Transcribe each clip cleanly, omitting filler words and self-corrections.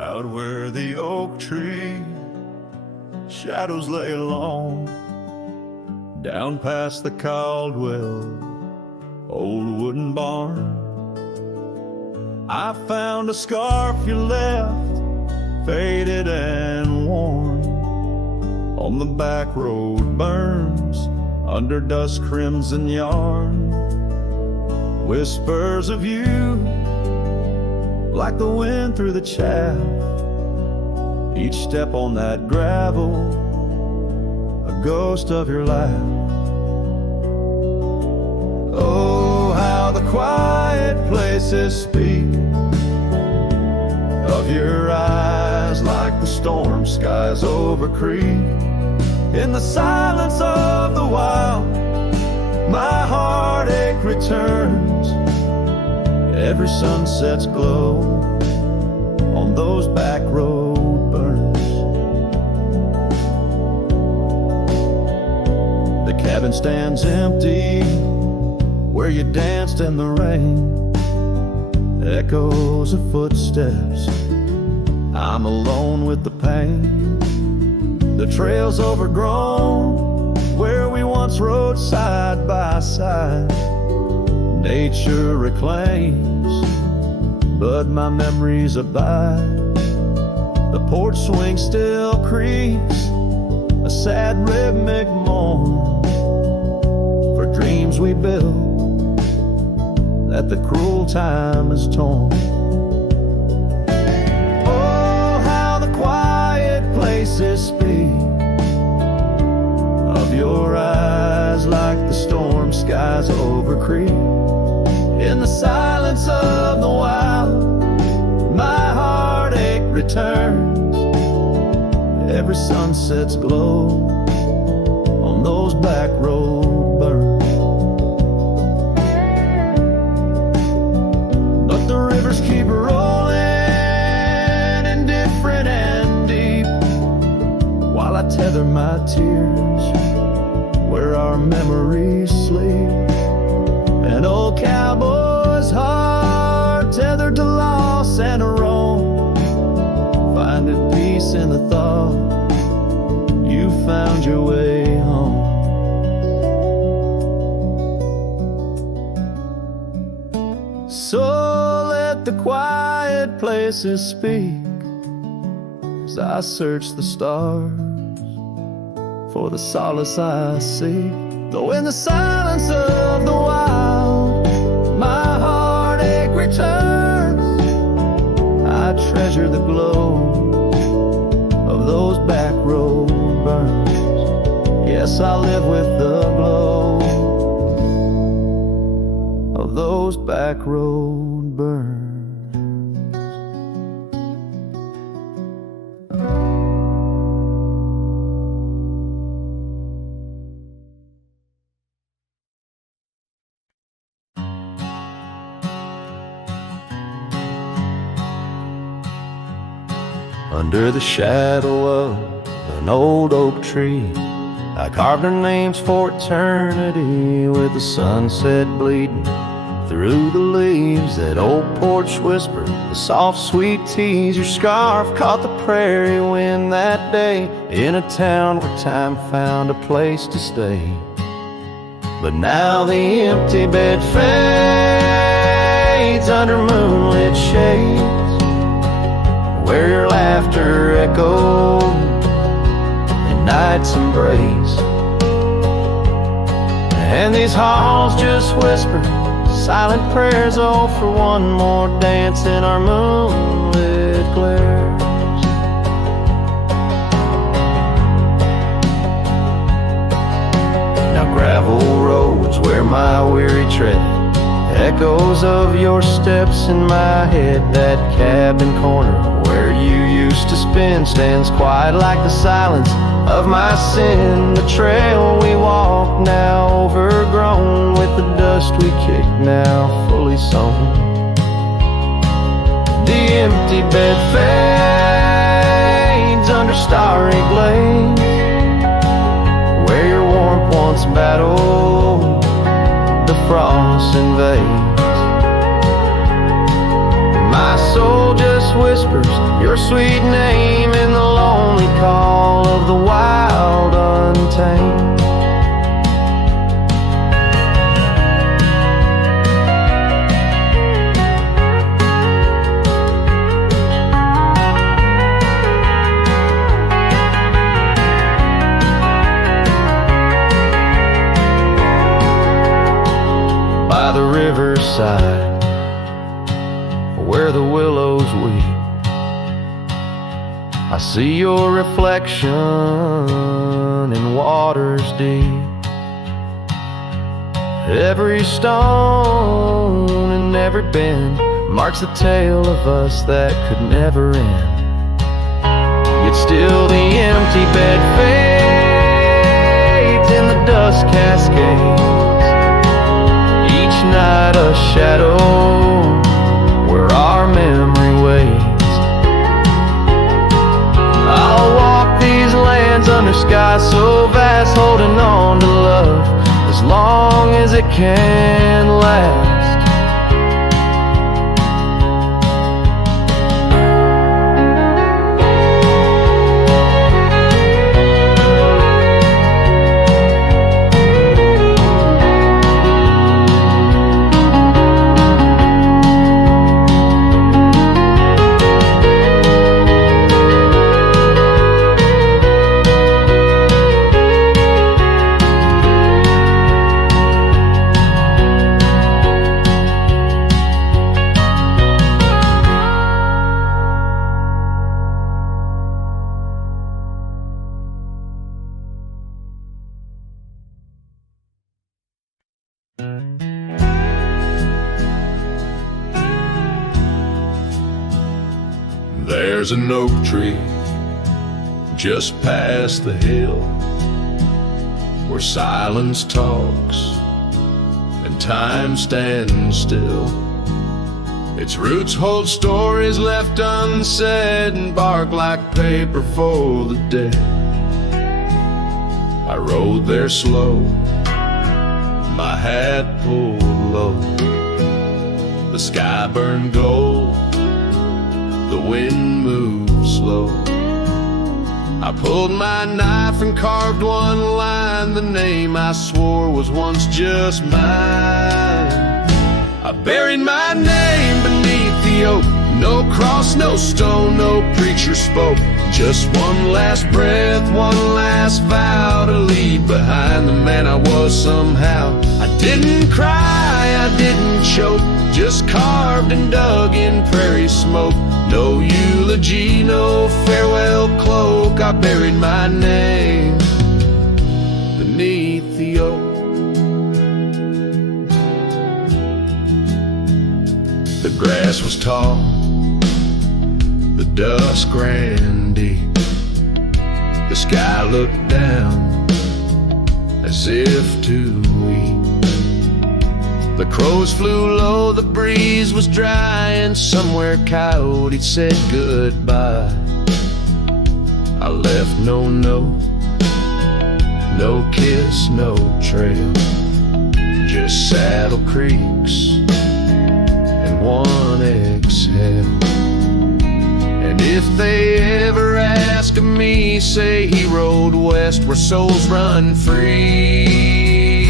Out where the oak tree shadows lay long, down past the Caldwell old wooden barn, I found a scarf you left, faded and worn. On the back road burns under dust crimson yarn, whispers of you like the wind through the chaff. Each step on that gravel, a ghost of your laugh. Oh, how the quiet places speak of your eyes, like the storm skies over creek. In the silence of the wild, my heartache returns. Every sunset's glow on those back road burns. The cabin stands empty where you danced in the rain. Echoes of footsteps, I'm alone with the pain. The trail's overgrown where we once rode side by side. Nature reclaims, but my memories abide. The porch swing still creaks, a sad rhythmic mourn for dreams we built that the cruel time has torn. Oh, how the quiet places speak of your eyes, like the storm skies over creek. In the silence of the wild, my heartache returns. Every sunset's glow on those back road burns. But the rivers keep rolling, indifferent and deep, while I tether my tears where our memories sleep. An old cowboy's heart tethered to loss and a roam, finding peace in the thought you found your way home. So let the quiet places speak as I search the stars for the solace I seek. Though in the silence of the wild, my heartache returns, I treasure the glow of those back road burns. Yes, I live with the glow of those back road burns. Under the shadow of an old oak tree, I carved our names for eternity, with the sunset bleeding through the leaves. That old porch whispered the soft sweet tease. Your scarf caught the prairie wind that day, in a town where time found a place to stay. But now the empty bed fades under moonlit shades, where your laughter echoed in night's embrace. And these halls just whisper silent prayers, oh, for one more dance in our moonlit glares. Now gravel roads where my weary tread, echoes of your steps in my head. That cabin corner where you used to spend stands quiet like the silence of my sin. The trail we walk now overgrown, with the dust we kick now fully sown. The empty bed fades under starry glades, where your warmth once battled the frost invades. My soul just forest whispers your sweet name in the lonely call of the wild untamed. By the riverside, where the willows weep, I see your reflection in waters deep. Every stone and every bend marks the tale of us that could never end. Yet still the empty bed fades in the dust cascades. Each night a shadow where our memory waits. I'll walk these lands under skies so vast, holding on to love as long as it can last. There's an oak tree just past the hill where silence talks and time stands still. Its roots hold stories left unsaid and bark like paper for the dead. I rode there slow, my hat pulled low. The sky burned gold, the wind moved slow. I pulled my knife and carved one line, the name I swore was once just mine. I buried my name beneath the oak. No cross, no stone, no preacher spoke. Just one last breath, one last vow to leave behind the man I was somehow. I didn't cry, I didn't choke, just carved and dug in prairie smoke. No eulogy, no farewell cloak. I buried my name beneath the oak. The grass was tall, the dusk ran deep. The sky looked down as if to weep. The crows flew low, the breeze was dry, and somewhere coyote said goodbye. I left no note, no kiss, no trail, just saddle creaks and one exhale. And if they ever ask of me, say he rode west where souls run free.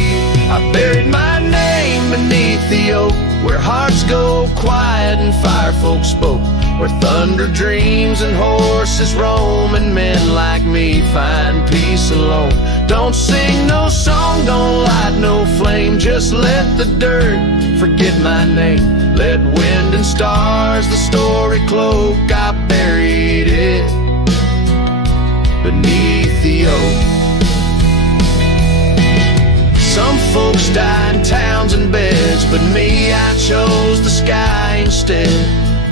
I buried my name beneath the oak, where hearts go quiet and fire folk spoke, where thunder dreams and horses roam, and men like me find peace alone. Don't sing no song, don't light no flame, just let the dirt forget my name. Let wind and stars the story cloak. I buried it beneath the oak. Some folks die in towns and beds, but me, I chose the sky instead.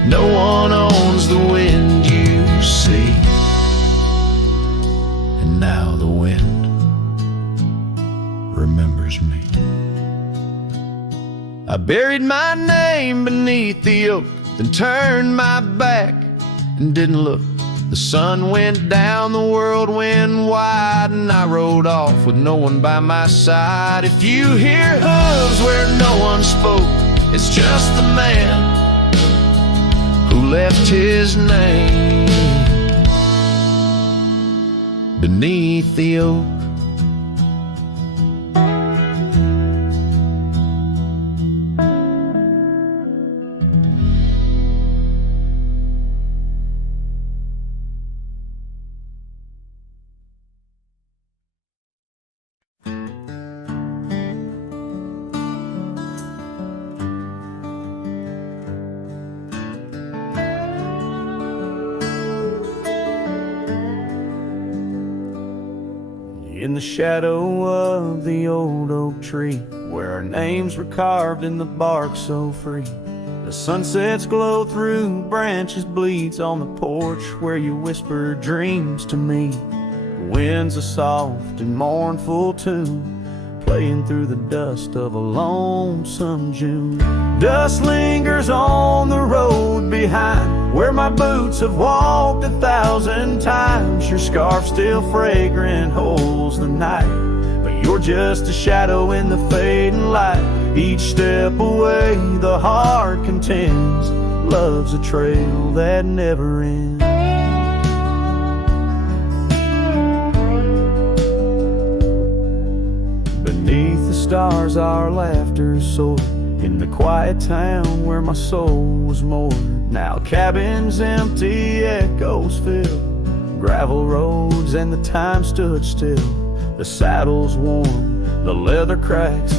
No one owns the wind you see, and now the wind remembers me. I buried my name beneath the oak, then turned my back and didn't look. The sun went down, the world went wide, and I rode off with no one by my side. If you hear hooves where no one spoke, it's just the man who left his name beneath the oak. In the shadow of the old oak tree, where our names were carved in the bark so free, the sunset's glow through branches bleeds on the porch where you whisper dreams to me. The wind's a soft and mournful tune, playing through the dust of a lonesome June. Dust lingers on the road behind, where my boots have walked 1,000 times. Your scarf still fragrant holds the night, but you're just a shadow in the fading light. Each step away the heart contends, love's a trail that never ends. Beneath the stars our laughter soared, in the quiet town where my soul was moored. Now cabins empty, echoes fill, gravel roads and the time stood still. The saddle's worn, the leather cracks,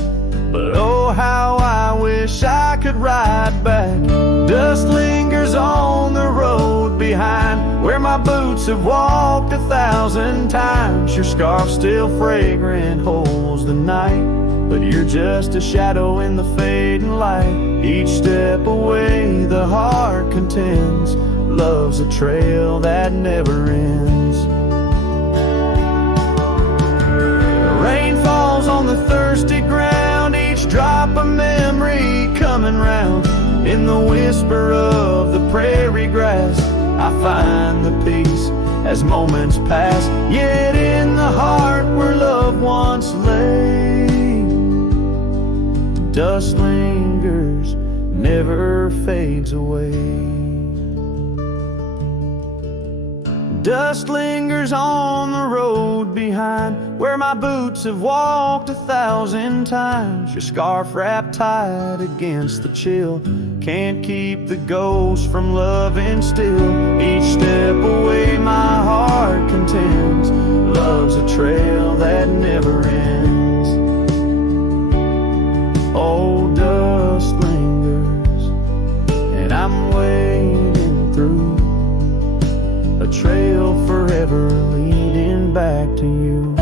but oh how I wish I could ride back. Dust lingers on the road behind, where my boots have walked 1,000 times. Your scarf still fragrant holds the night, but you're just a shadow in the fading light. Each step away the heart contends, love's a trail that never ends. The rain falls on the thirsty ground, each drop a memory coming round. In the whisper of the prairie grass I find the peace as moments pass. Yet in the heart where love once lay, dust lingers, never fades away. Dust lingers on the road behind, where my boots have walked 1,000 times. Your scarf wrapped tight against the chill, can't keep the ghost from loving still. Each step away my heart contends, love's a trail that never ends. Oh, dust lingers, and I'm wading through a trail forever leading back to you.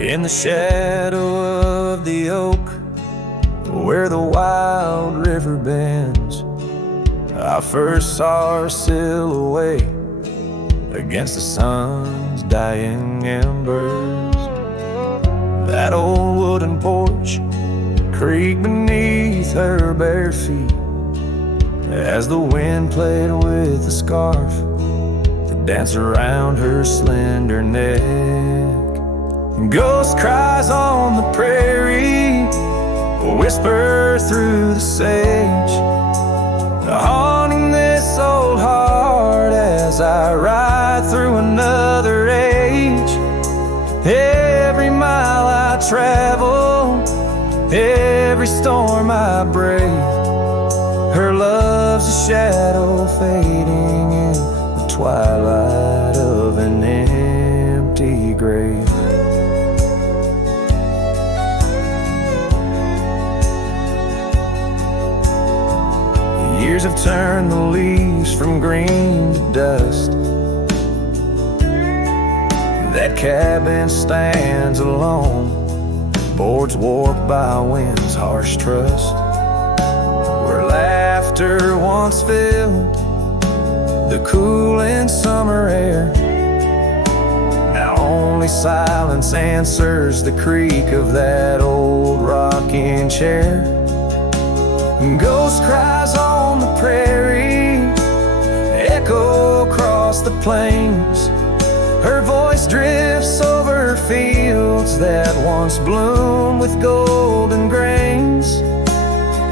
In the shadow of the oak, where the wild river bends, I first saw her silhouette against the sun's dying embers. That old wooden porch creaked beneath her bare feet as the wind played with the scarf that danced around her slender neck. Ghost cries on the prairie whisper through the sage, haunting this old heart as I ride through another age. Every mile I travel, every storm I brave, her love's a shadow fading in the twilight of an empty grave. Years have turned the leaves from green to dust. That cabin stands alone, boards warped by wind's harsh trust. Where laughter once filled the cooling summer air. Now only silence answers the creak of that old rocking chair. Ghost cries on the prairie, echo across the plains. Her voice drifts over fields that once bloomed with golden grains.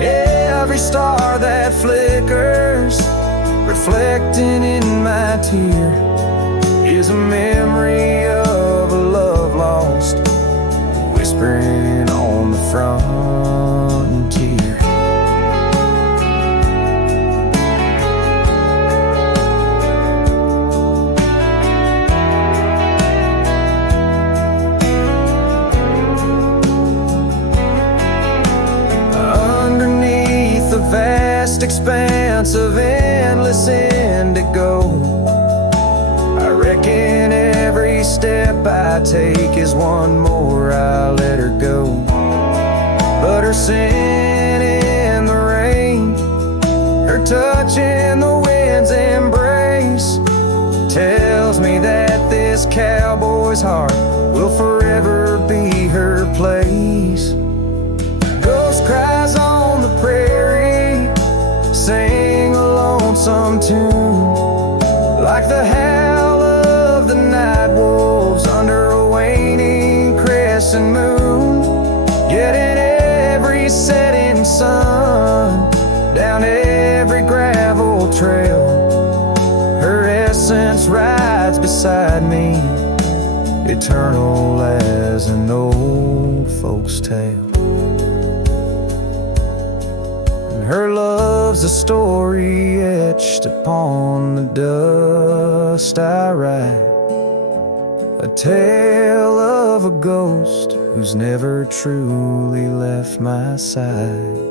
Every star that flickers, reflecting in my tear, is a memory of a love lost, whispering on the frontier. Underneath the vast expanse of endless indigo, I reckon every step I take is one more I let her go. But her scent in the rain, her touch in the wind's embrace, tells me that this cowboy's heart will forever be her place. Ghost cries on the prairie, sing a lonesome tune, like the howl of the night wolves under a waning crescent moon. Yet in every setting sun, down every gravel trail, her essence rides beside me, eternal as an old folk's tale. Her love's a story etched upon the dust I write, a tale of a ghost who's never truly left my side.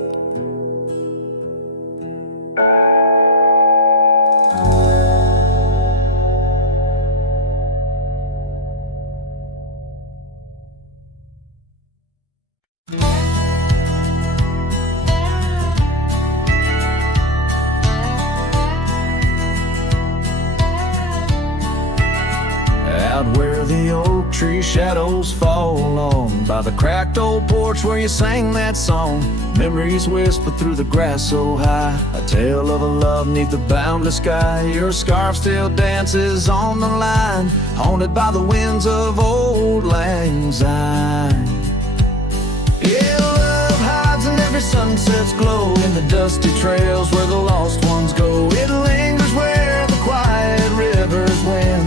Out where the oak tree shadows fall on, by the cracked old porch where you sang that song, memories whisper through the grass so high, a tale of a love neath the boundless sky. Your scarf still dances on the line, haunted by the winds of old lang syne. Yeah, love hides in every sunset's glow, in the dusty trails where the lost ones go. It lingers where the quiet rivers win.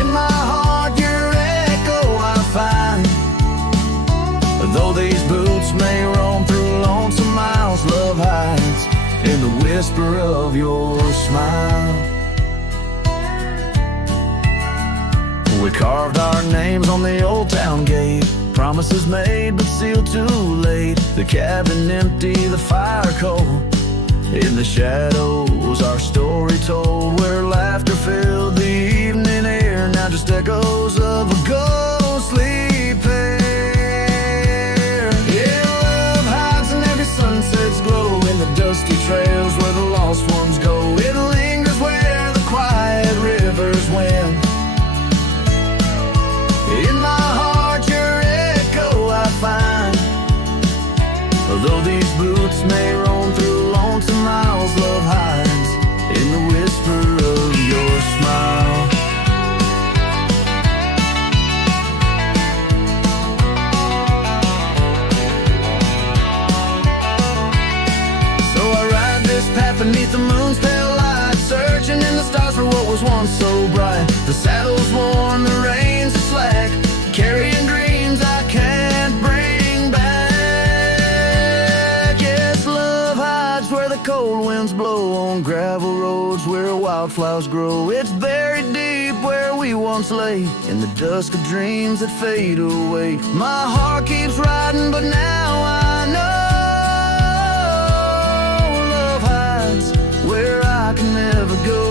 In my heart your echo I find, though these boots may roam through lonesome miles, love hides in the whisper of your smile. We carved our names on the old town gate, promises made but sealed too late. The cabin empty, the fire cold, in the shadows our story told, where laughter filled the evening air, now just echoes of a ghostly pair. Yeah, love hides in every sunset's glow, in the dusty trails where the lost ones go. It lingers where the quiet rivers win. In my heart your echo I find, although these boots may roam through lonesome miles, love hides in the whisper of your smile. So I ride this path beneath the moon's pale light, searching in the stars for what was once so bright. The saddle's worn, the reins are slack, carrying dreams I can't bring back. Yes, love hides where the cold winds blow, on gravel roads where wildflowers grow. It's buried deep where we once lay, in the dusk of dreams that fade away. My heart keeps riding, but now I know love hides where I can never go.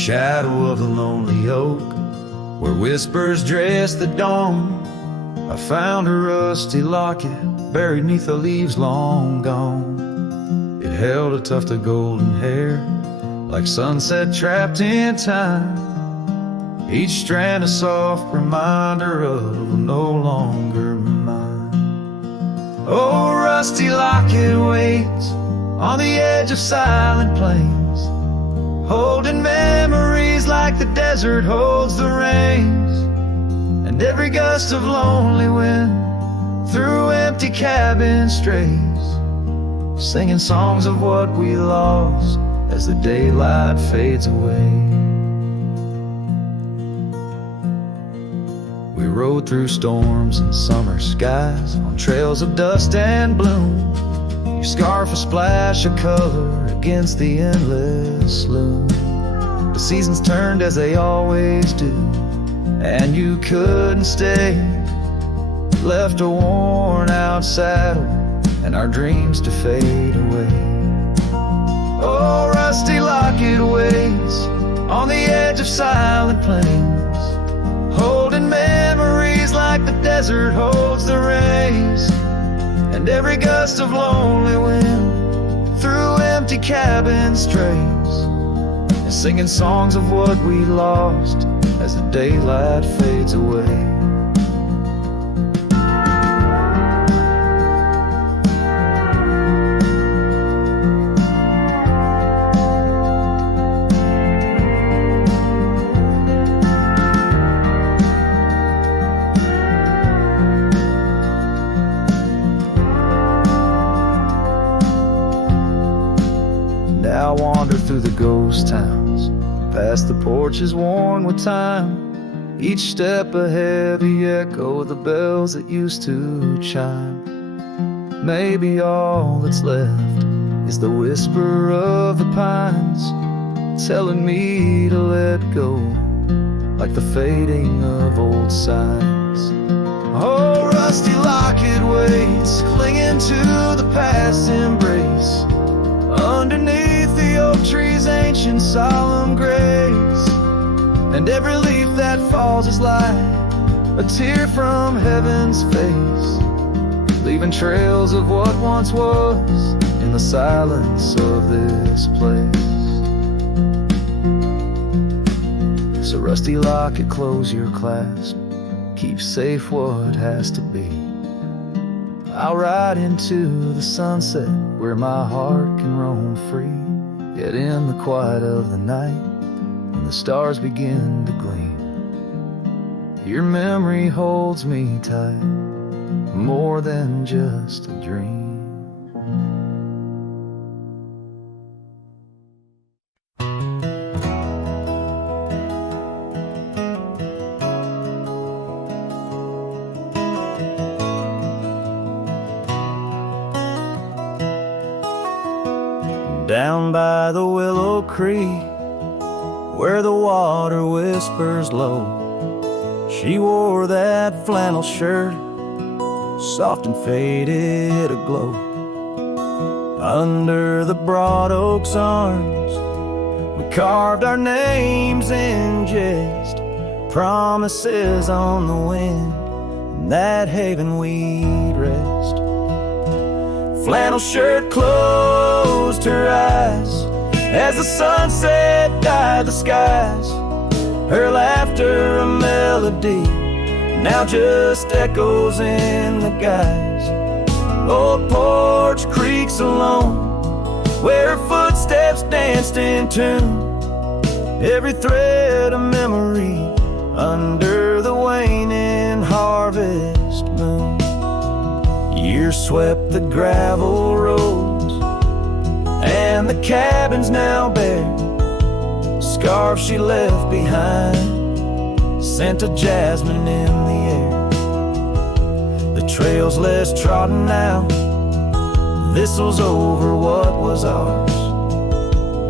shadow of the lonely oak, where whispers dress the dawn, I found a rusty locket buried neath the leaves long gone. It held a tuft of golden hair, like sunset trapped in time, each strand a soft reminder of no longer mine. Oh, rusty locket waits on the edge of silent plains, holding memories like the desert holds the rains, and every gust of lonely wind through empty cabins strays, singing songs of what we lost as the daylight fades away. We rode through storms and summer skies on trails of dust and bloom, your scarf a splash of color against the endless loom. The seasons turned as they always do, and you couldn't stay, left a worn out saddle and our dreams to fade away. Oh, rusty locket waits on the edge of silent plains, holding memories like the desert holds the rays, and every gust of lonely wind through empty cabin strays, and singing songs of what we lost as the daylight fades away. Now I wander through the ghost towns, past the porches worn with time, each step a heavy echo of the bells that used to chime. Maybe all that's left is the whisper of the pines, telling me to let go, like the fading of old signs. Oh, rusty locket waits, clinging to the past embrace, underneath the oak tree's ancient solemn grace, and every leaf that falls is like a tear from heaven's face, leaving trails of what once was in the silence of this place. So rusty locket, close your clasp, keep safe what has to be. I'll ride into the sunset where my heart can roam free, yet in the quiet of the night, when the stars begin to gleam, your memory holds me tight, more than just a dream. Down by the willow creek, where the water whispers low, she wore that flannel shirt, soft and faded aglow. Under the broad oak's arms, we carved our names in jest, promises on the wind, in that haven we'd rest. Flannel shirt closed her eyes as the sunset dyed the skies, her laughter a melody now just echoes in the guise. Old porch creaks alone where her footsteps danced in tune, every thread a memory under the waning harvest moon. Years swept the gravel roads and the cabins now bare, scarves she left behind, scent of jasmine in the air. The trail's less trodden now, thistles over what was ours,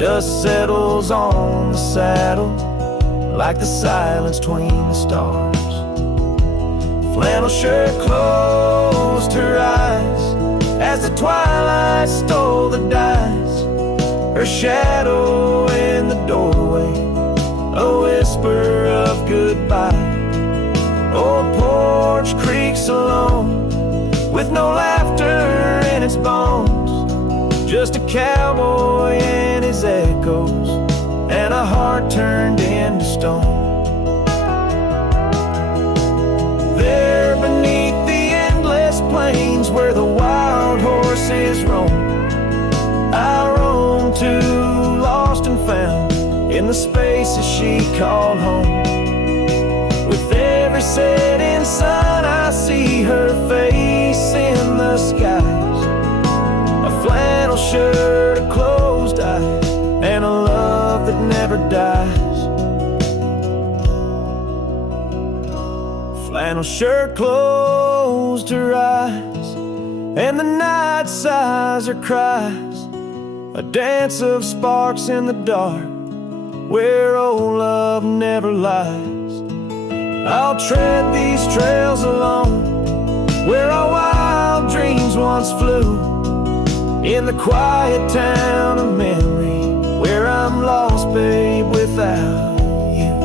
dust settles on the saddle like the silence between the stars. Flannel shirt closed her eyes as the twilight stole the dice, her shadow in the doorway alone, with no laughter in its bones, just a cowboy and his echoes, and a heart turned into stone. There beneath the endless plains where the wild horses roam, I roam too, lost and found in the spaces she called home. With every setting sun I see her face in the skies, a flannel shirt, a closed eye, and a love that never dies. Flannel shirt closed her eyes, and the night sighs her cries, a dance of sparks in the dark where old love never lies. I'll tread these trails alone, where our wild dreams once flew, in the quiet town of memory, where I'm lost, babe, without you.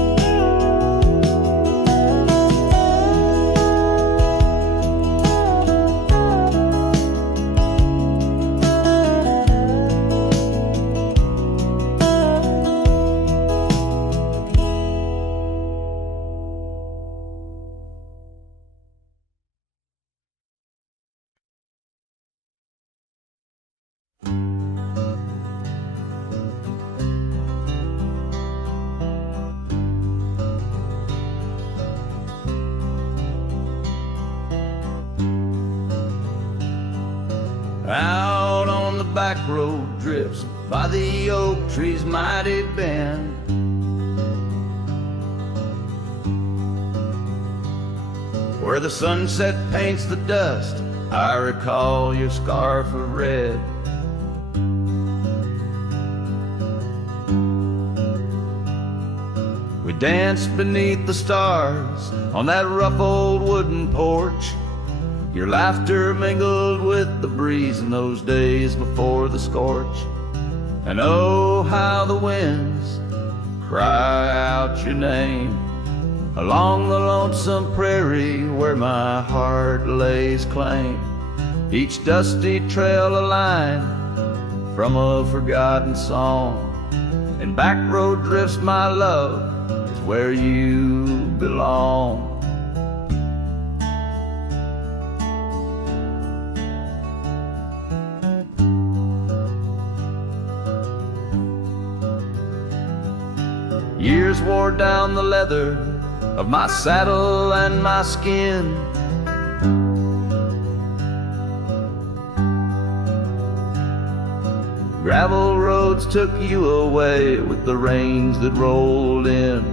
Out on the back road drifts by the oak tree's mighty bend, where the sunset paints the dust, I recall your scarf of red. We danced beneath the stars on that rough old wooden porch. Your laughter mingled with the breeze in those days before the scorch. And oh, how the winds cry out your name along the lonesome prairie where my heart lays claim. Each dusty trail a line from a forgotten song, and back road drifts, my love, is where you belong. Years wore down the leather of my saddle and my skin. Gravel roads took you away with the rains that rolled in.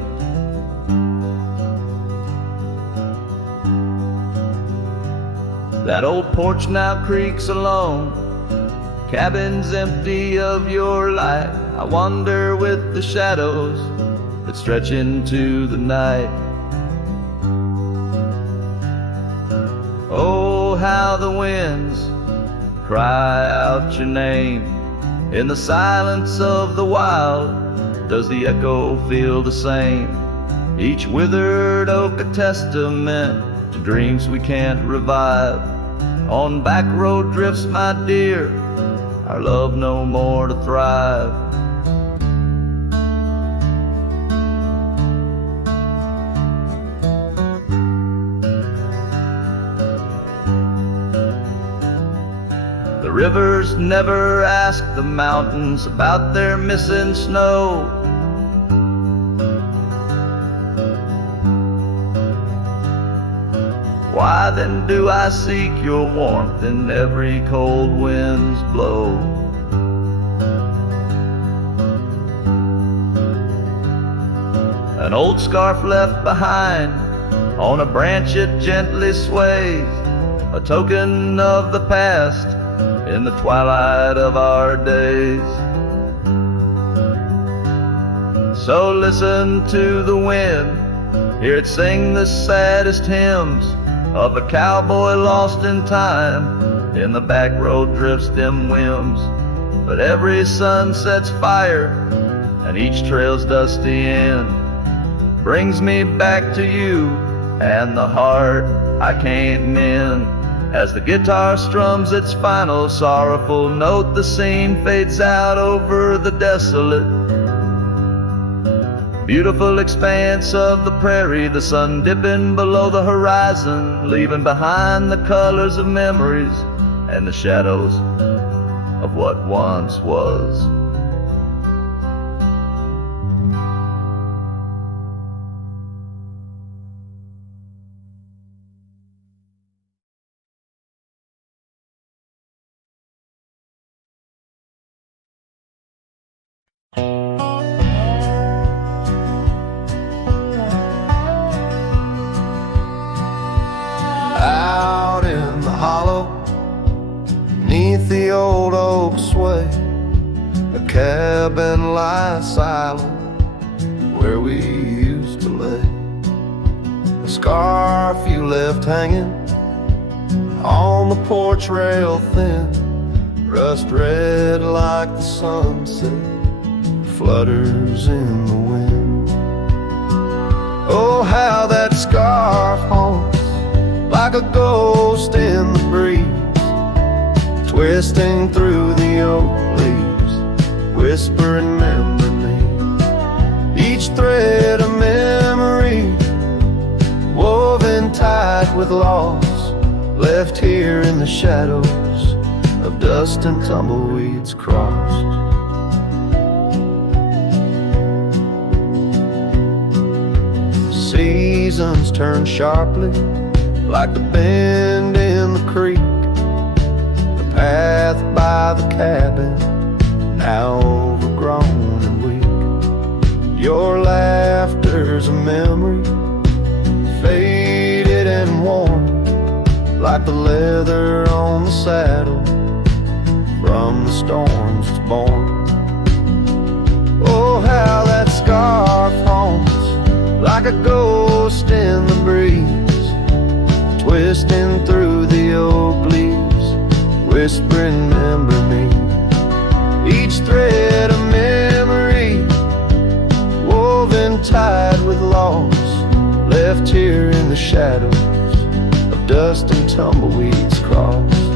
That old porch now creaks alone, cabins empty of your light. I wander with the shadows that stretch into the night. Oh, how the winds cry out your name. In the silence of the wild, does the echo feel the same? Each withered oak a testament to dreams we can't revive. On back road drifts, my dear, our love no more to thrive. The rivers never ask the mountains about their missing snow. Why then do I seek your warmth in every cold wind's blow? An old scarf left behind on a branch it gently sways, a token of the past in the twilight of our days. So listen to the wind, hear it sing the saddest hymns of a cowboy lost in time in the back road drifts dim whims. But every sun sets fire and each trail's dusty end brings me back to you and the heart I can't mend. As the guitar strums its final sorrowful note, the scene fades out over the desolate, beautiful expanse of the prairie, the sun dipping below the horizon, leaving behind the colors of memories and the shadows of what once was. Out in the hollow, neath the old oak sway, a cabin lies silent where we used to lay. A scarf you left hanging on the porch rail thin, rust red like the sunset flutters in the wind. Oh, how that scarf haunts like a ghost in the breeze, twisting through the oak leaves, whispering remember me. Each thread a memory, woven tight with loss, left here in the shadows of dust and tumbleweeds crossed. Seasons turn sharply like the bend in the creek, the path by the cabin now overgrown and weak. Your laughter's a memory, faded and worn, like the leather on the saddle from the storms it's born. Oh, how that scarf haunts like a ghost in the breeze, twisting through the oak leaves, whispering remember me. Each thread a memory, woven tight with loss, left here in the shadows of dust and tumbleweeds crossed.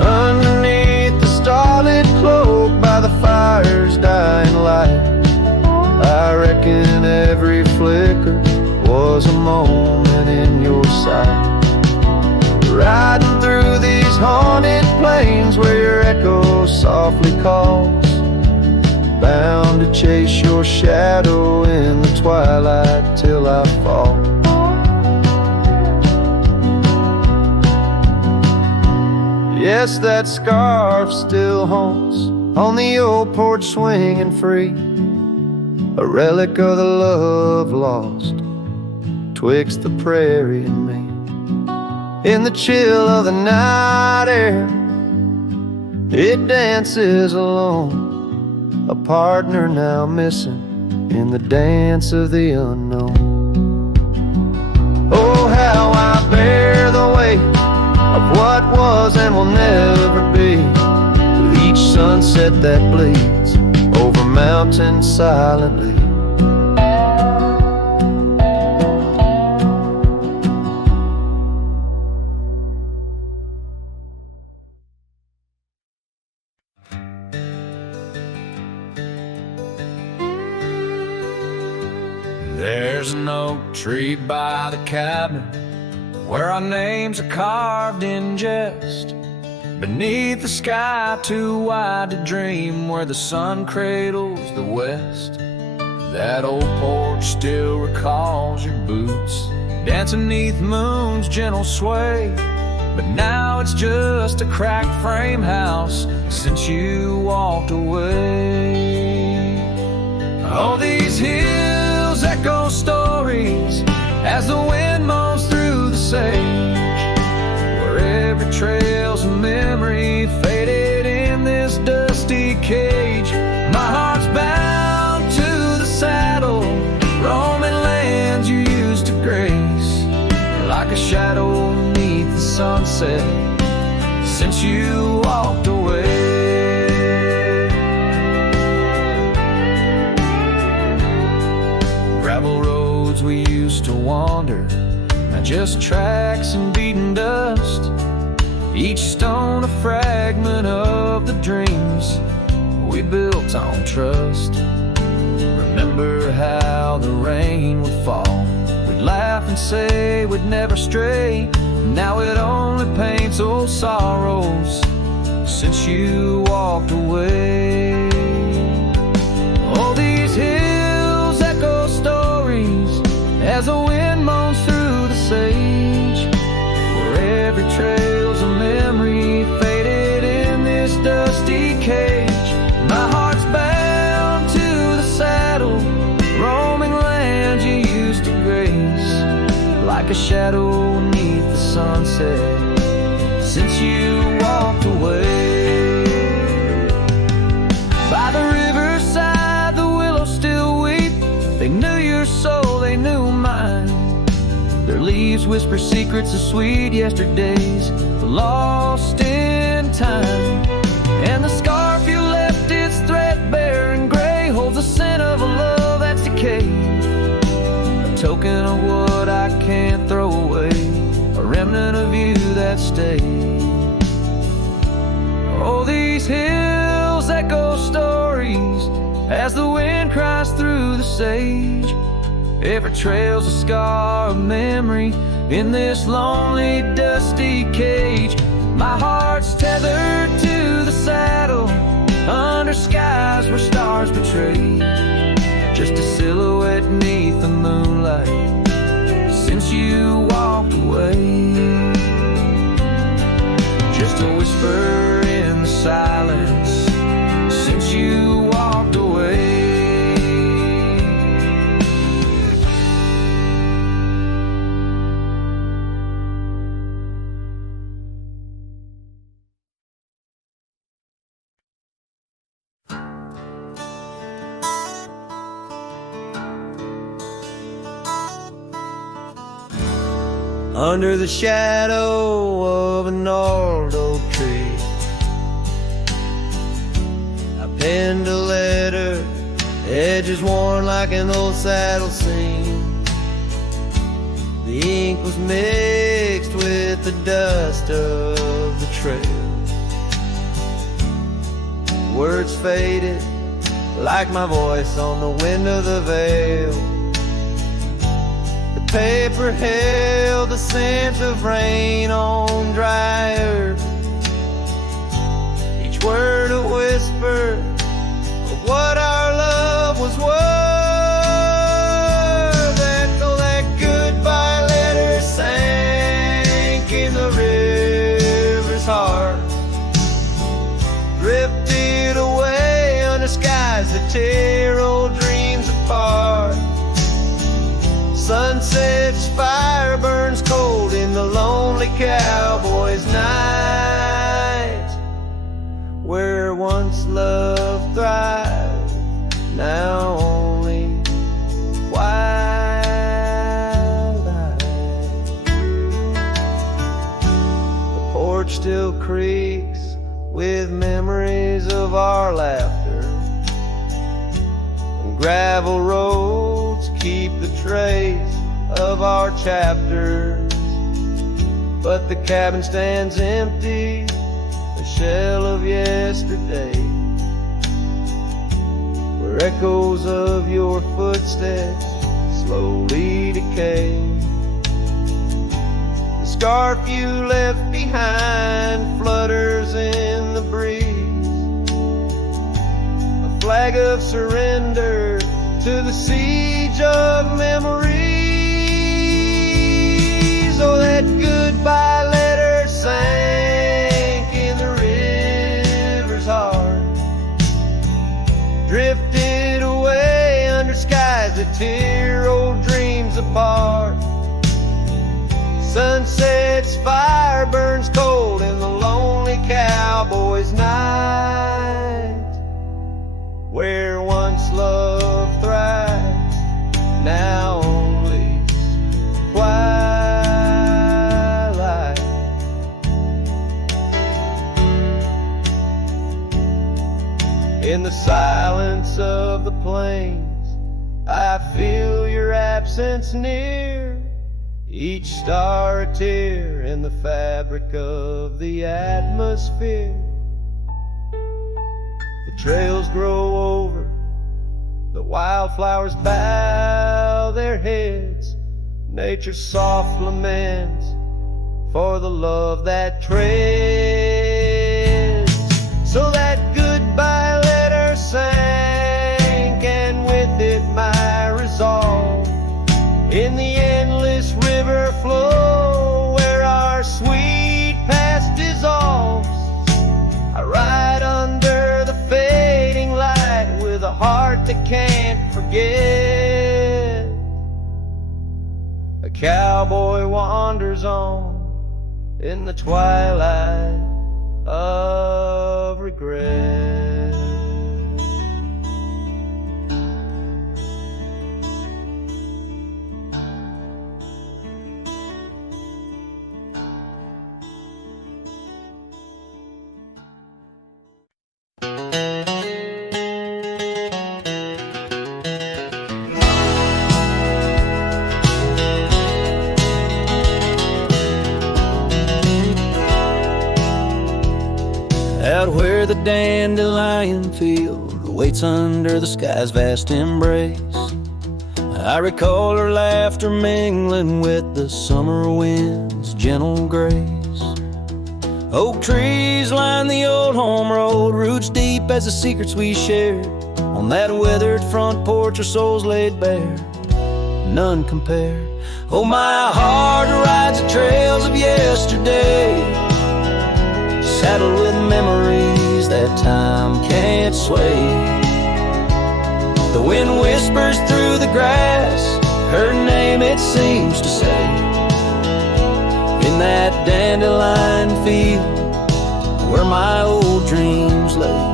Underneath the starlit cloak by the fire's dying light, I reckon every flicker was a moment in your sight. Riding through these haunted plains where your echo softly calls, bound to chase your shadow in the twilight till I fall. Yes, that scarf still haunts on the old porch swinging free, a relic of the love lost twixt the prairie and me. In the chill of the night air, it dances alone, a partner now missing in the dance of the unknown. Oh, how I bear the weight of what was and will never be, with each sunset that bleeds over mountains silently. There's an oak tree by the cabin where our names are carved in jest, beneath the sky too wide to dream, where the sun cradles the west. That old porch still recalls your boots dancing neath moon's gentle sway, but now it's just a cracked frame house since you walked away. Oh, these hills echo stories as the wind moans through the sage, where every trail's a memory faded in this dusty cage. My heart's bound to the saddle, roaming lands you used to grace, like a shadow beneath the sunset since you walked away. Gravel roads we used to wander, just tracks and beaten dust, each stone a fragment of the dreams we built on trust. Remember how the rain would fall, we'd laugh and say we'd never stray. Now it only paints old sorrows since you walked away. All these hills echo stories as the wind moans through the sage, where every trail's a memory faded in this dusty cage. My heart's bound to the saddle, roaming lands you used to grace, like a shadow beneath the sunset since you walked away. By the riverside the willows still weep, they knew your soul, they knew mine. Their leaves whisper secrets of sweet yesterdays lost in time. And the scarf you left, it's threadbare and gray, holds the scent of a love that's decayed, a token of what I can't throw away, a remnant of you that stayed. Oh, these hills echo stories as the wind cries through the sage. Every trail's a scar of memory in this lonely, dusty cage. My heart's tethered to the saddle under skies where stars betray, just a silhouette neath the moonlight since you walked away. Just a whisper in the silence since you walked away. Under the shadow of an old oak tree, I penned a letter, edges worn like an old saddle seam. The ink was mixed with the dust of the trail. Words faded like my voice on the wind of the veil. Paper held the scent of rain on dry earth, each word a whisper of what our love was worth. Echo that goodbye letter sank in the river's heart, drifted away under skies that tear old dreams apart. Sunset's fire burns cold in the lonely cowboy's night, where once love thrived, now only twilight. The porch still creaks with memories of our laughter, and gravel roads keep the trace of our chapters. But the cabin stands empty, a shell of yesterday, where echoes of your footsteps slowly decay. The scarf you left behind flutters in the breeze, a flag of surrender to the siege of memories. Oh, that goodbye letter sank in the river's heart, drifted away under skies that tear old dreams apart. Sunset's fire burns cold in the lonely cowboy's night, where once love thrived, now only twilight. In the silence of the plains, I feel your absence near. each star a tear in the fabric of the atmosphere. The trails grow over, the wildflowers bow their heads. Nature's soft laments for the love that treads. So that goodbye letter sank, and with it my resolve in the endless river flow where our sweet past dissolves. I ride under the fading light with a heart that can't forget. A cowboy wanders on in the twilight of regret. Out where the dandelion field waits under the sky's vast embrace, I recall her laughter mingling with the summer wind's gentle grace. Oak trees line the old home road, roots deep as the secrets we shared. On that weathered front porch our souls laid bare, none compared. Oh, my heart rides the trails of yesterday, saddled with memories that time can't sway. The wind whispers through the grass, her name it seems to say. In that dandelion field where my old dreams lay.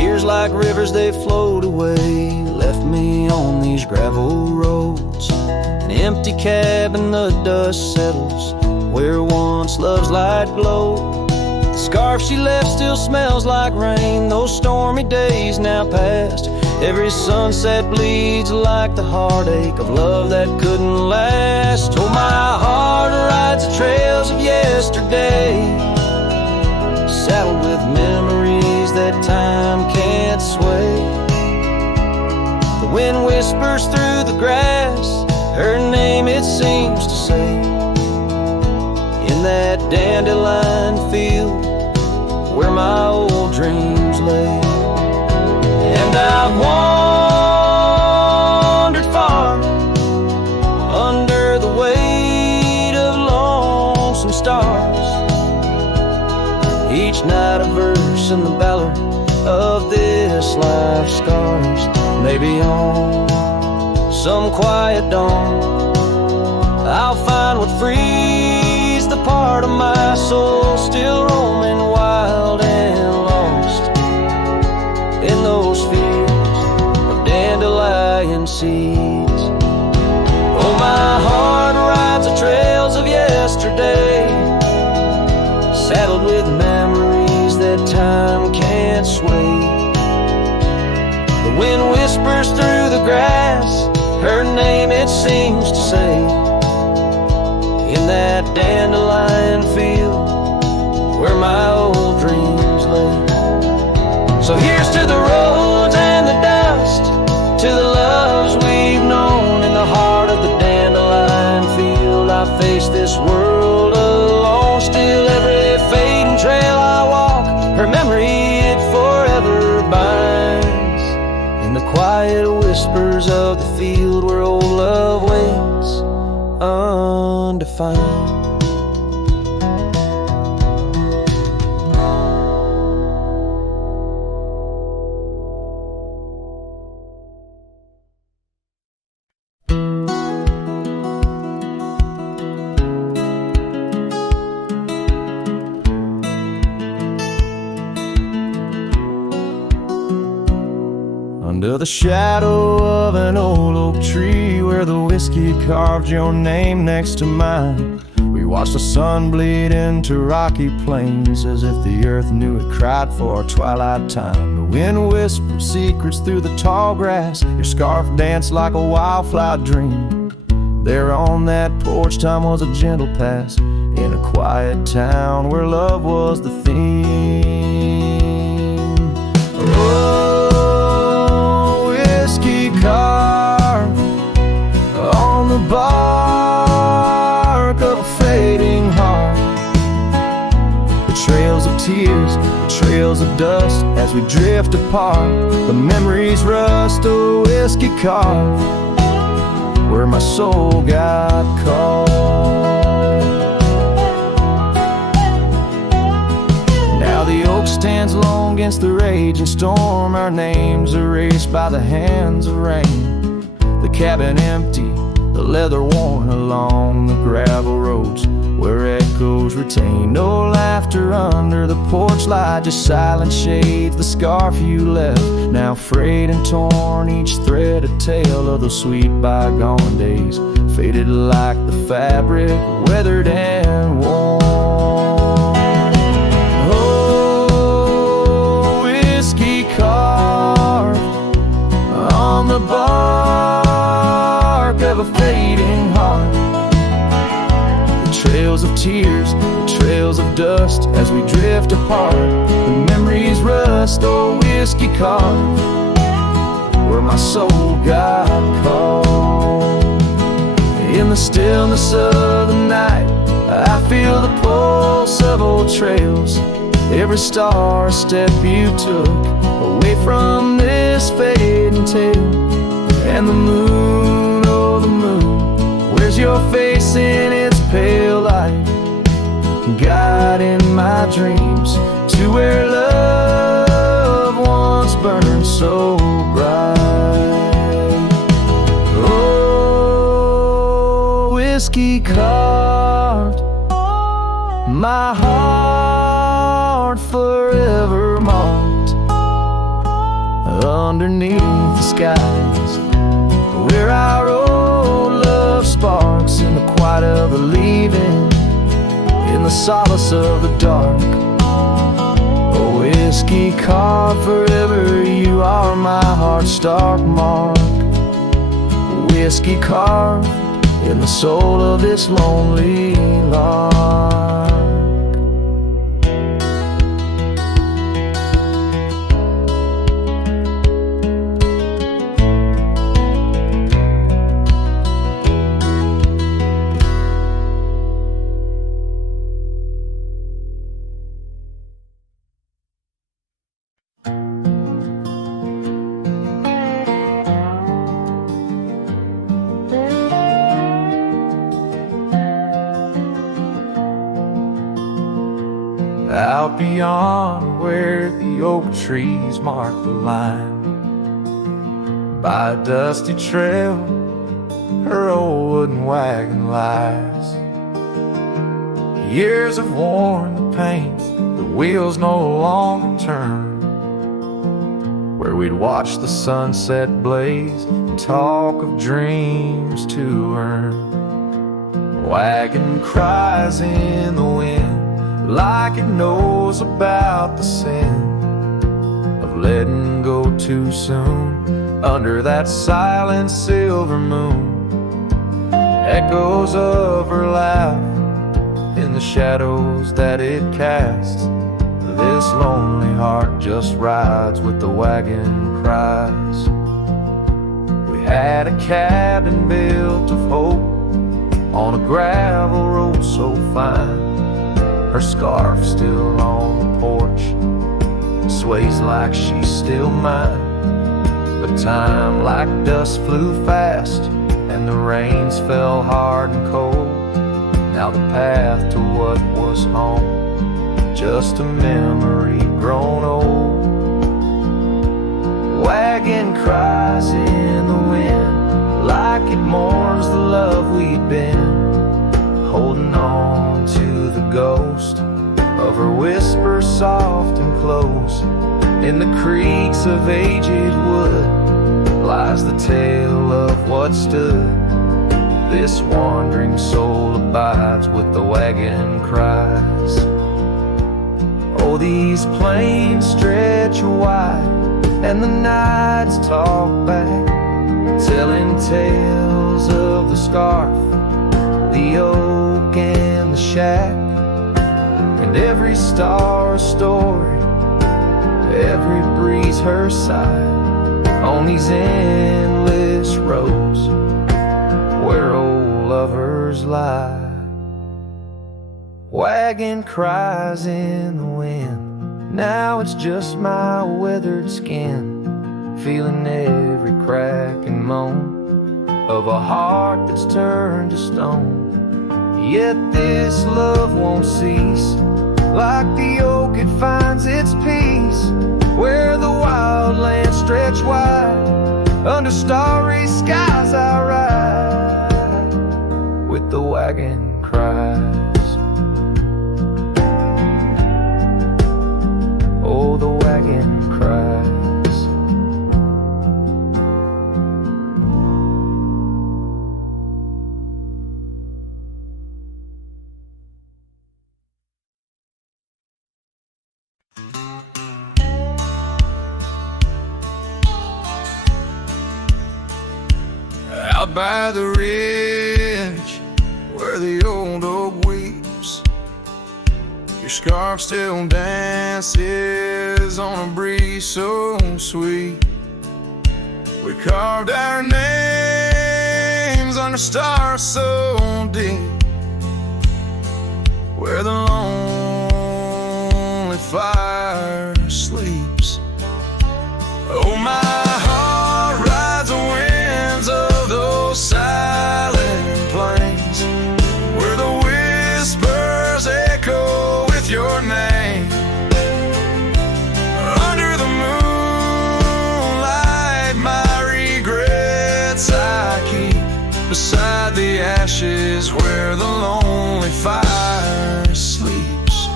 Years like rivers they flowed away, left me on these gravel roads. An empty cabin, the dust settles where once love's light glowed. The scarf she left still smells like rain, those stormy days now past. Every sunset bleeds like the heartache of love that couldn't last. Oh, my heart rides the trails of yesterday, saddled with memories that time can't sway. The wind whispers through the grass, her name it seems to say. In that dandelion field where my old dreams lay. And I've wandered far under the weight of lonesome stars, each night a verse in the ballad of this life's scars. Maybe on some quiet dawn I'll find what frees the part of my soul still roaming wild and lost in those fields of dandelion seeds. Oh, my heart rides the trails of yesterday, saddled with memories that time can't sway. The wind whispers through the grass, her name it seems to say. In that dandelion field where my old dreams lay. So here's to the roads and the dust, to the loves we've known. In the heart of the dandelion field I face this world alone. Still every fading trail I walk, her memory it forever binds. In the quiet whispers of the field where old love waits undefined. Under the shadow of an old oak tree where the whiskey carved your name next to mine, we watched the sun bleed into rocky plains as if the earth knew it cried for our twilight time. The wind whispered secrets through the tall grass, your scarf danced like a wildflower dream. There on that porch, time was a gentle past in a quiet town where love was the theme. Oh, whiskey carved on the bark of a fading heart. The trails of tears, the trails of dust as we drift apart. The memories rust, a whiskey carved where my soul got caught. Now the oak stands alone against the raging storm, our names erased by the hands of rain. The cabin empty, the leather worn along the gravel roads where echoes retain. No laughter under the porch light, just silent shades, the scarf you left, now frayed and torn, each thread a tale of those sweet bygone days, faded like the fabric, weathered and worn. Oh, whiskey carved on the bark of a fading heart. Trails of tears, trails of dust as we drift apart. The memories rust, oh, whiskey carved where my soul got caught. In the stillness of the night, I feel the pulse of old trails. Every star, a step you took away from this fading tale. And the moon, oh the moon, where's your face in its pale light, guiding my dreams to where love once burned so bright. Oh, whiskey carved my heart, forever marked underneath the skies where our old love sparks in the quiet of the leaving, in the solace of the dark. Oh, whiskey carved forever, you are my heart's stark mark. Whiskey carved in the soul of this lonely lark. Out beyond where the oak trees mark the line, by a dusty trail, her old wooden wagon lies. Years have worn the paint, the wheels no longer turn. Where we'd watch the sunset blaze and talk of dreams to earn. Wagon cries in the wind like it knows about the sin of letting go too soon under that silent silver moon. Echoes of her laugh in the shadows that it casts. This lonely heart just rides with the wagon cries. We had a cabin built of hope on a gravel road so fine. Her scarf still on the porch sways like she's still mine. But time like dust flew fast and the rains fell hard and cold. Now the path to what was home, just a memory grown old. Wagon cries in the wind like it mourns the love we'd been, holding on to the ghost of her whisper soft and close. In the creaks of aged wood lies the tale of what stood. This wandering soul abides with the wagon cries. Oh, these plains stretch wide and the nights talk back. telling tales of the scarf, the oak and the shack, and every star a story, every breeze her sigh, on these endless roads where old lovers lie. Wagon cries in the wind, now it's just my weathered skin, feeling every crack and moan of a heart that's turned to stone. Yet this love won't cease, like the oak it finds its peace, where the wild lands stretch wide, under starry skies I ride, with the wagon cries. Oh, the wagon cries. Out by the ridge where the old oak weeps, your scarf still dances on a breeze so sweet. We carved our names under stars so deep, where the lonely fire sleeps. Oh, my heart rides the winds of those silent plains, where the whispers echo with your name. Under the moonlight, my regrets I keep beside the ashes where the lonely fire sleeps.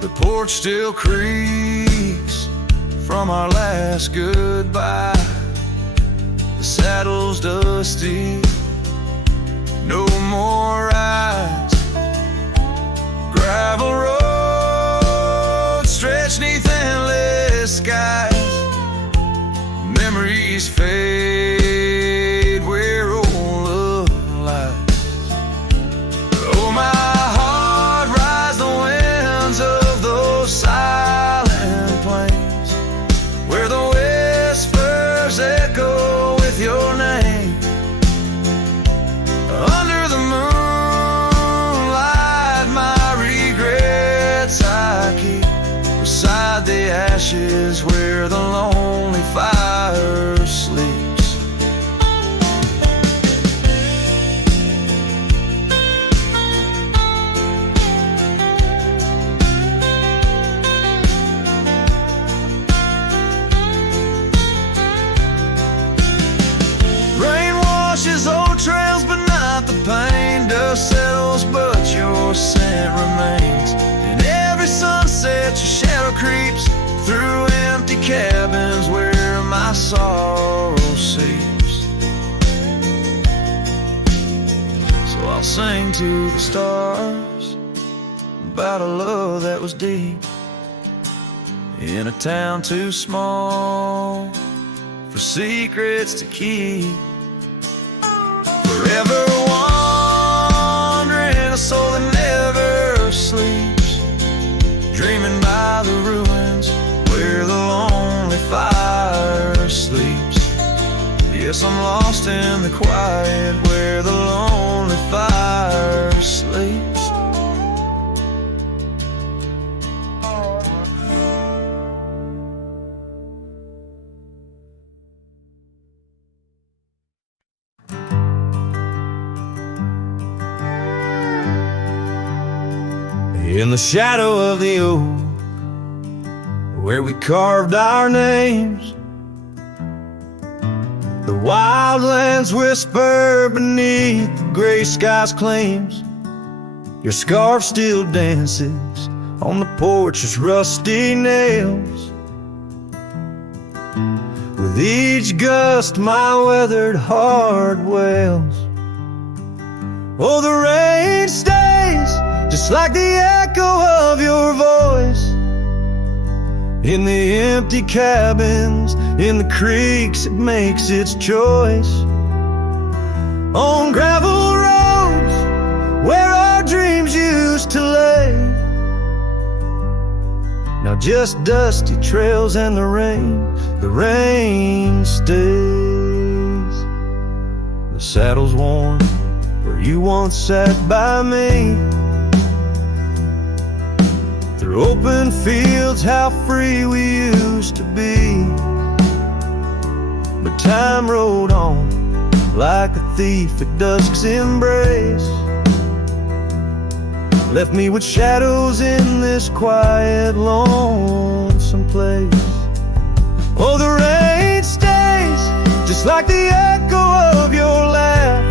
The porch still creaks from our last goodbye. The saddle's dusty, no more rides. Gravel road stretched neath endless skies. Memories fade where old love lies. Oh, my heart rides the winds of those silent plains, where the whispers echo with your name. Under the moonlight, my regrets I keep beside the ashes where the lonely fire sleeps. Rain washes old trails, but not the pain. Dust settles, but your scent remains. In every sunset, your shadow creeps through empty cabins where my sorrow seeps. So I'll sing to the stars about a love that was deep, in a town too small for secrets to keep. Forever wandering, a soul that never sleeps, dreaming by the ruins where the lonely fire sleeps. Yes, I'm lost in the quiet where the lonely fire sleeps. In the shadow of the oak, where we carved our names, the wildlands whisper beneath the gray sky's claims. Your scarf still dances on the porch's rusty nails. With each gust my weathered heart wails. Oh, the rain stays just like the echo of your voice In the empty cabins, in the creeks it makes its choice. On gravel roads where our dreams used to lay. Now just dusty trails and the rain stays. The saddle's worn where you once sat by me. Through open fields, how free we used to be. But time rode on like a thief at dusk's embrace. Left me with shadows in this quiet, lonesome place. Oh, the rain stays, just like the echo of your laugh,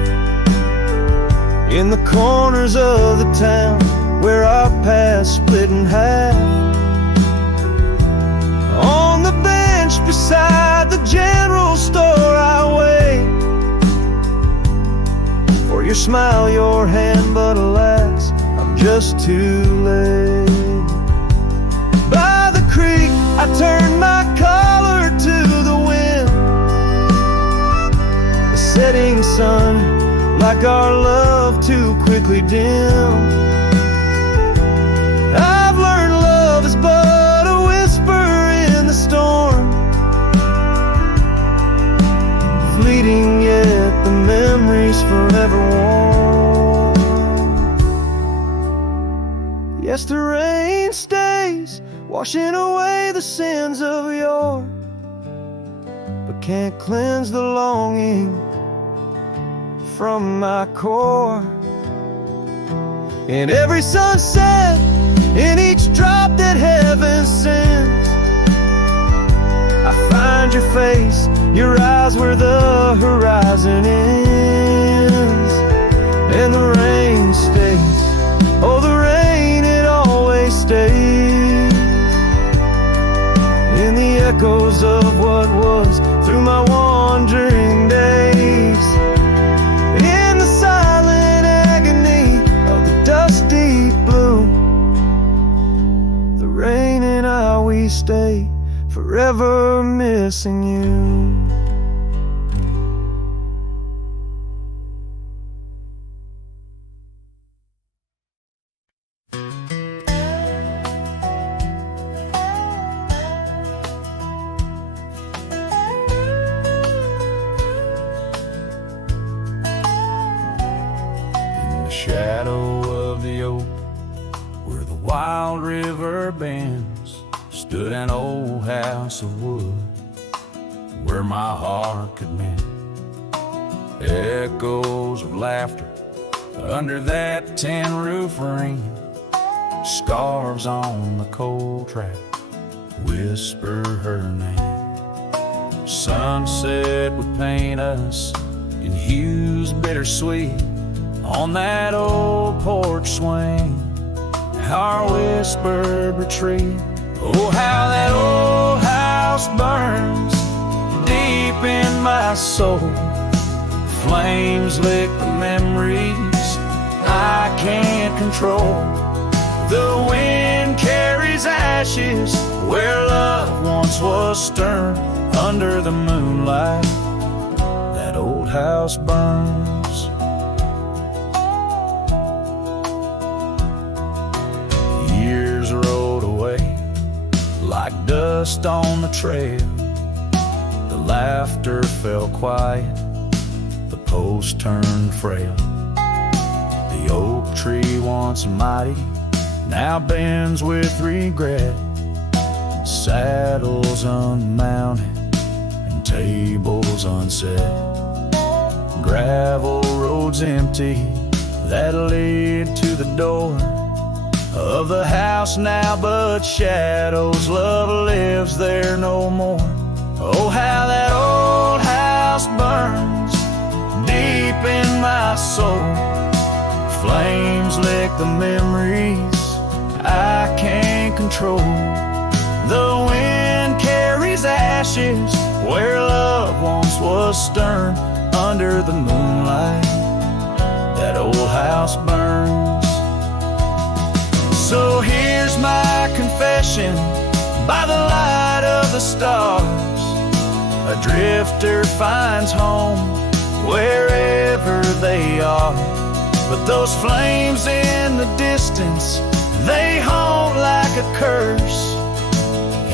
in the corners of the town where our paths split in half. On the bench beside the general store I wait for your smile, your hand, but alas, I'm just too late. By the creek I turned my collar to the wind. The setting sun, like our love, too quickly dim. I've learned love is but a whisper in the storm, fleeting yet the memories forever warm. Yes, the rain stays, washing away the sins of yore, but can't cleanse the longing from my core. In every sunset, in each drop that heaven sends, I find your face, your eyes where the horizon ends. And the rain stays, oh the rain, it always stays. In the echoes of what was through my wandering days. In the silent agony of the dusty blue, the rain and I, we stay forever missing you. Shadow of the oak, where the wild river bends, stood an old house of wood, where my heart could mend. Echoes of laughter under that tin roof ring, scarves on the cold track whisper her name. Sunset would paint us in hues bittersweet on that old porch swing, our whispered retreat. Oh, how that old house burns deep in my soul. Flames lick the memories I can't control. The wind carries ashes where love once was stern. Under the moonlight, that old house burns. Like dust on the trail, the laughter fell quiet, the post turned frail. The oak tree once mighty now bends with regret. Saddles unmounted and tables unset. Gravel roads empty that lead to the door of the house now, but shadows, love lives there no more. Oh, how that old house burns deep in my soul. Flames lick the memories I can't control. The wind carries ashes where love once was stern. Under the moonlight, that old house burns. So here's my confession by the light the stars. A drifter finds home wherever they are. But those flames in the distance, they haunt like a curse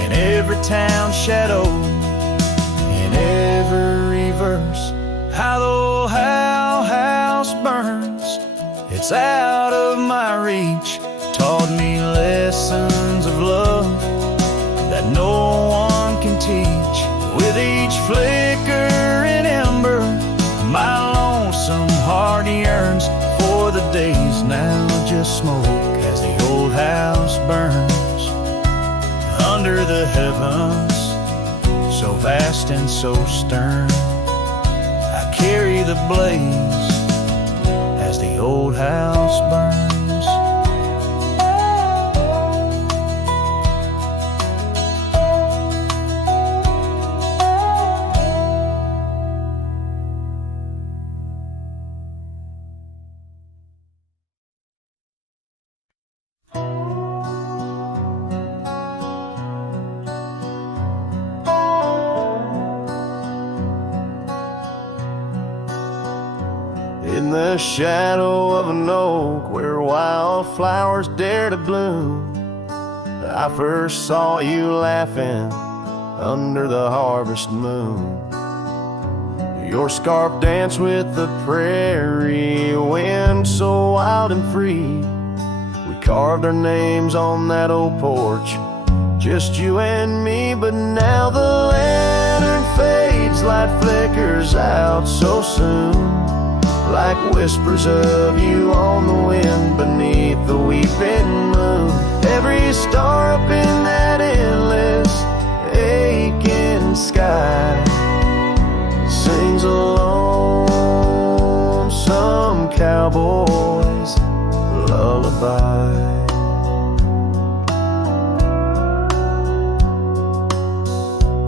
in every town shadow, in every verse. How the old house burns, it's out of my reach. Taught me lessons of love that no one can teach. With each flickering ember, my lonesome heart yearns for the days now just smoke as the old house burns under the heavens, so vast and so stern. I carry the blaze as the old house burns. In the shadow of an oak where wildflowers dare to bloom, I first saw you laughing under the harvest moon. Your scarf danced with the prairie wind so wild and free. We carved our names on that old porch, just you and me. But now the lantern fades, light flickers out so soon, like whispers of you on the wind beneath the weeping moon. Every star up in that endless aching sky sings a lonesome cowboy's lullaby.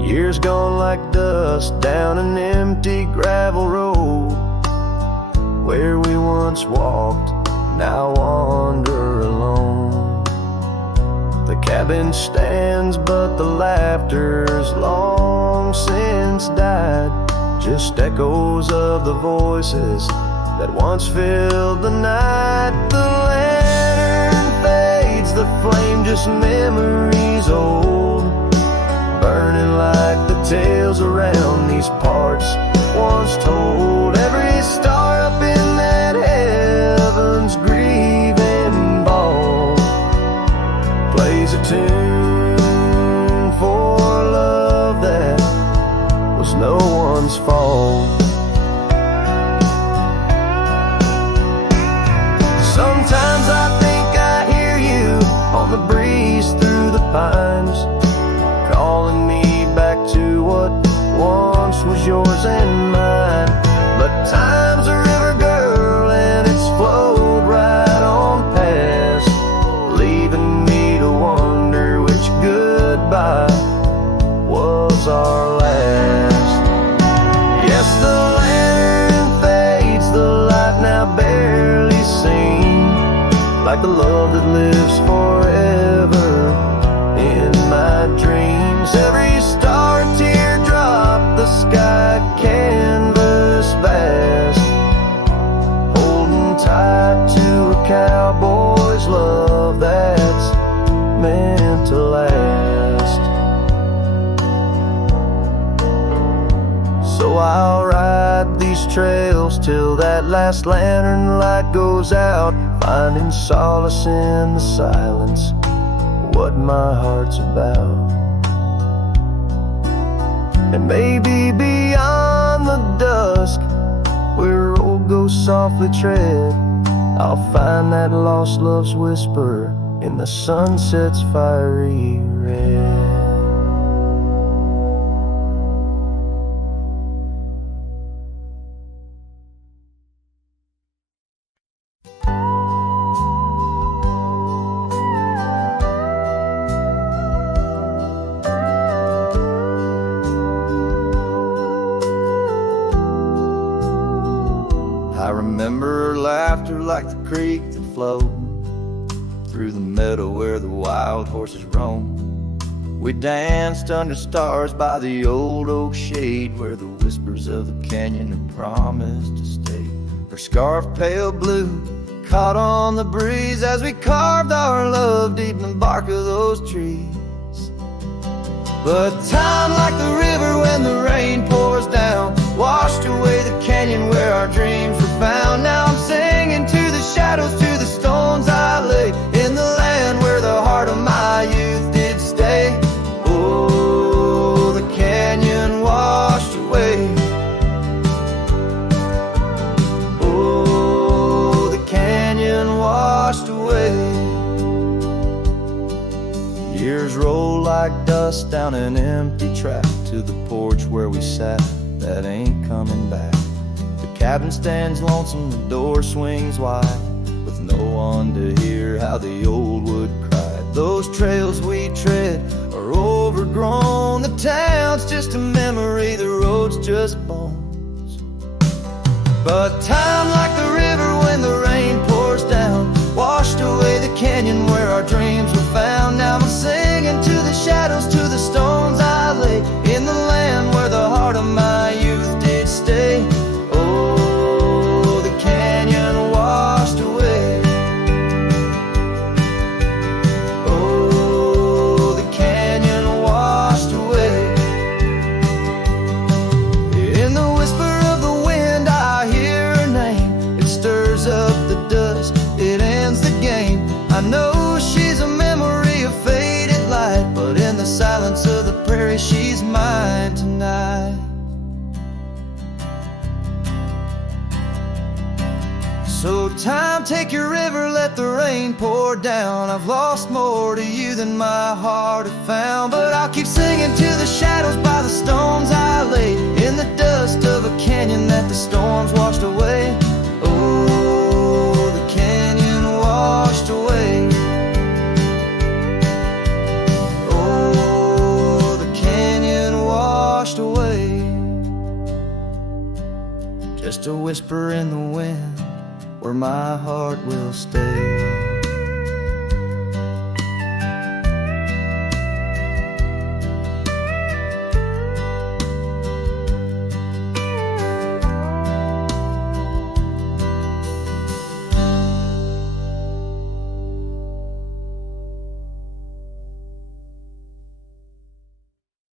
Years gone like dust down an empty gravel road, where we once walked, now wander alone. The cabin stands, but the laughter's long since died, just echoes of the voices that once filled the night. The lantern fades, the flame just memories old, burning like the tales around these parts once told. Every star up in that heaven's grieving ball plays a tune for love that was no one's fault. Sometimes I think I hear you on the breeze through the pines, calling me back to what once was yours and mine. But time's a river, girl, and it's flowed right on past, leaving me to wonder which goodbye was our last. Yes, the lantern fades, the light now barely seen, like the love that lives forever in my dreams. Every star and teardrop, the sky canvas vast, holding tight to a cowboy's love that's meant to last. So I'll ride these trails till that last lantern light goes out, finding solace in the silence, what my heart's about. And maybe beyond the dusk, where road goes softly tread, I'll find that lost love's whisper in the sunset's fiery red. I remember her laughter like the creek that flowed through the meadow where the wild horses roam. We danced under stars by the old oak shade, where the whispers of the canyon had promised to stay. Her scarf pale blue caught on the breeze as we carved our love deep in the bark of those trees. But time, like the river when the rain pours down, washed away the canyon where our dreams were found. Now I'm singing to the shadows, to the stones I lay, in the land where the heart of my youth did stay. Oh, the canyon washed away. Oh, the canyon washed away. Years roll like dust down an empty track to the porch where we sat, that ain't coming back. The cabin stands lonesome, the door swings wide, with no one to hear how the old wood cried. Those trails we tread are overgrown, the town's just a memory, the road's just bones. But time, like the river when the rain pours down, washed away the canyon where our dreams were found. Now I'm singing to the shadows, to the stones I lay, in the land where the heart of my youth did stay. Oh, the canyon washed away. Oh, the canyon washed away. In the whisper of the wind I hear her name. It stirs up the dust, it ends the game. I know she's a memory of faded light, but in the silence of the prairie she's mine tonight. So time, take your river, let the rain pour down. I've lost more to you than my heart had found, but I'll keep singing to the shadows by the stones I lay, in the dust of a canyon that the storms washed away. Oh, the canyon washed away. Oh, the canyon washed away. Just a whisper in the wind where my heart will stay.